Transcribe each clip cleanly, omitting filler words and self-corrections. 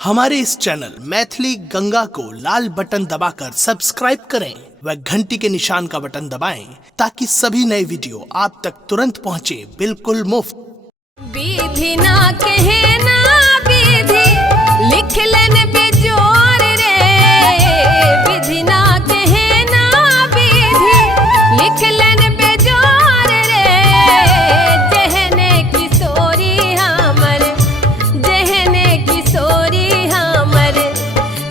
हमारे इस चैनल मैथिली गंगा को लाल बटन दबाकर सब्सक्राइब करें व घंटी के निशान का बटन दबाएं ताकि सभी नए वीडियो आप तक तुरंत पहुंचे बिल्कुल मुफ्त। विधि ना कहे ना विधि लिख लेने बेजोर रे, विधि ना कहे ना विधि लिख लेने बेजोर रे, जहने किशोरी हमर जहने किशोरी हमर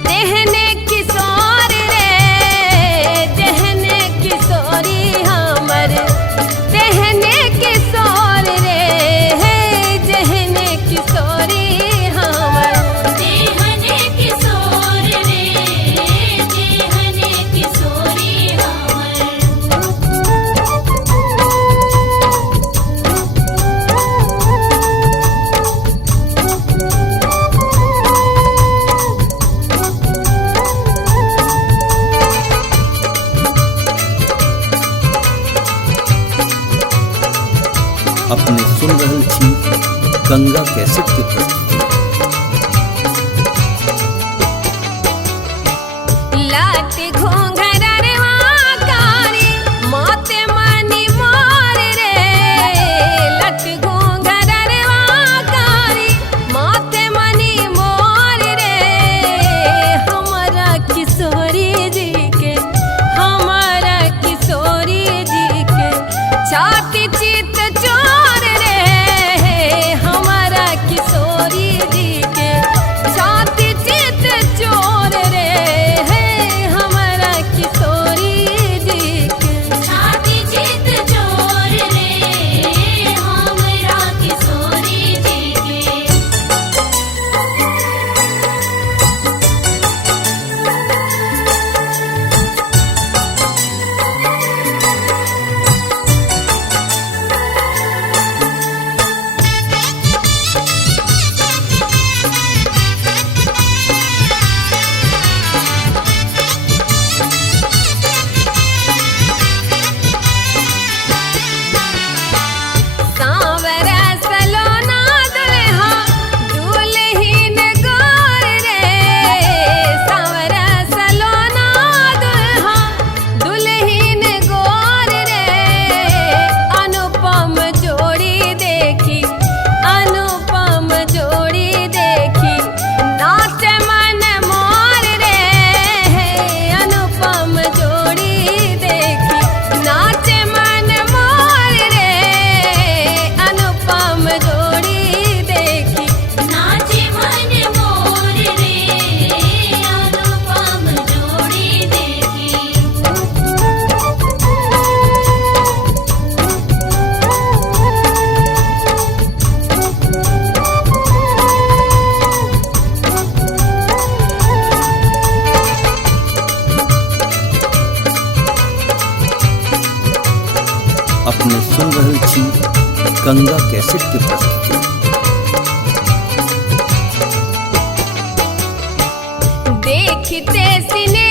जहने किशोर रे, जहने किशोरी हमर जहने किशोर रे, जहने किशोरी हमर देहने किशोर रे, देहने किशोरी हमर। अपने सुन रहल छी गंगा कैसेट के प्रस्तुति। लाट घोंघरवा कारी माते मनी मोर रे, लाट घोंघरवा कारी माते मनी मोर रे, हमारा किशोरी जी के हमारा किशोरी जी के छाती चित चोर रे, हमारा किशोरी जी के छाती चित चोर रे, हमारा किशोरी जी के छाती चित चोर रे, हमरा किशोरी जी के। सांवरा सलोना दुल्हा दुल्हीन गोर रे, सांवरा सलोना दुल्हा दुल्हीन गोर रे, अनुपम जोड़ी देखी अनुपम जोड़ी देखी नाचे मन मोर रे, अनुपम जोड़ी देखी नाचे मन मोर रे, अनुपम जोड़ी देखी नाचे मन मोर रे, अनुपम जोड़ी देखी। अपने सुन रहल छी गंगा कैसेट के प्रस्तुति। देखते सिने